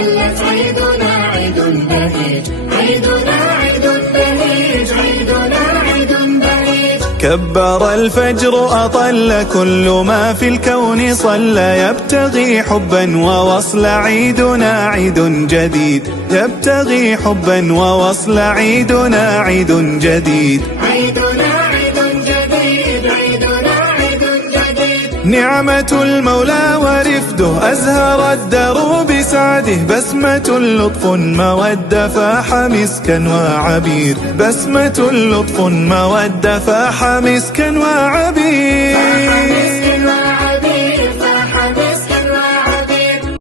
أطلت عيدنا عيد بهيج، عيدنا عيد بهيج، عيدنا عيد بهيج. كبر الفجر أطل كل ما في الكون صلى، يبتغي حبا ووصل عيدنا عيد جديد، يبتغي حبا ووصل عيدنا عيد جديد. عيدنا عيد جديد، عيدنا عيد جديد. نعمة المولى ورفده أزهر الدار بسعده، بسمة لطف مودة فاح مسكا وعبير، بسمة لطف مودة فاح مسكا وعبير.